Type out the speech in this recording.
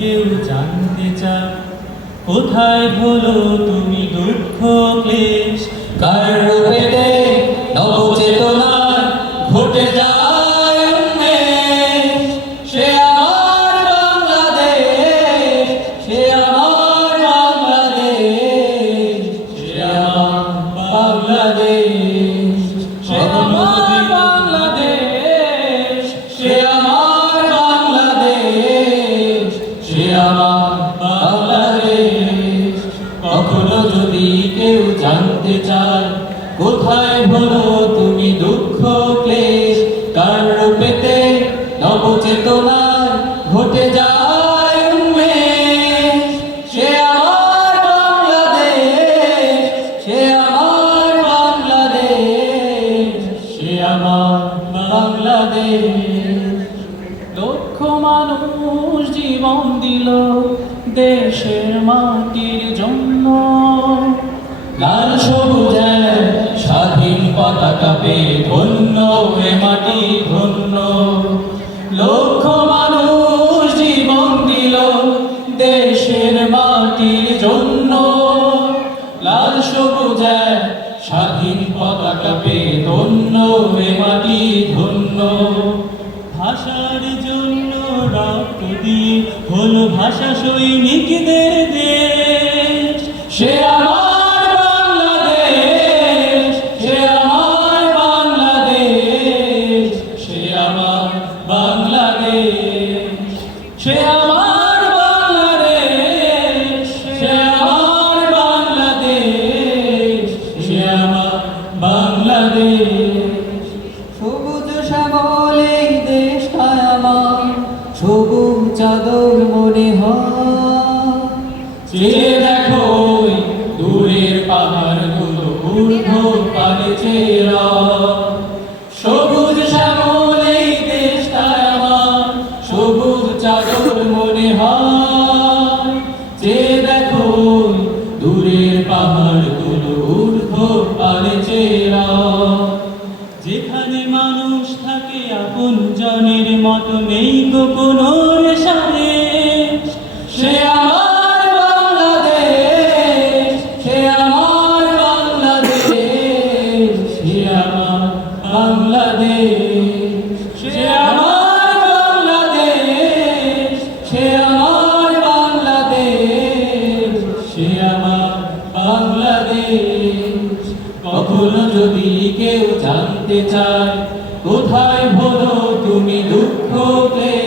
কেউ জানতে চায়, কোথায় হলো তুমি দুঃখ, ক্লেশ কার রূপেতে নবচেতনার ঘটে যায়। সে আমার বাংলাদেশ, সে আমার বাংলাদেশ, সে কখনো যদি কেউ জানতে চায়, কোথায় হলো তুমি দুঃখ, ক্লেশ? কার রূপেতে নবচেতনায় ঘটে যায় লক্ষ মানুষ জীবন দিল দেশের মাটির লাল সবুজের স্বাধীন পতাকা পেয়ে ধন্য এ মাটি ধন্য। লক্ষ মানুষ জীবন দিল দেশের মাটির জন্য। লাল সবুজের স্বাধীন পতাকা পেয়ে ধন্য এ মাটি ধন্য। ভাষার জন্য রক্ত দিয়ে হলো ভাষা সৈনিকদের দেশ। চাদর মনে দেখো দূরের পাহাড়গুলো পালে চেরা চেয়ে দেখো দূরের পাহাড়গুলো যেখানে মানুষ থাকে, আপন জনের মতো নেই গো কোনো রেশারে সে আমার বাংলাদেশ, সে আমার বাংলাদেশ কখনো যদি কেউ জানতে চায় কোথায় বলো তুমি দুঃখ ক্লেশ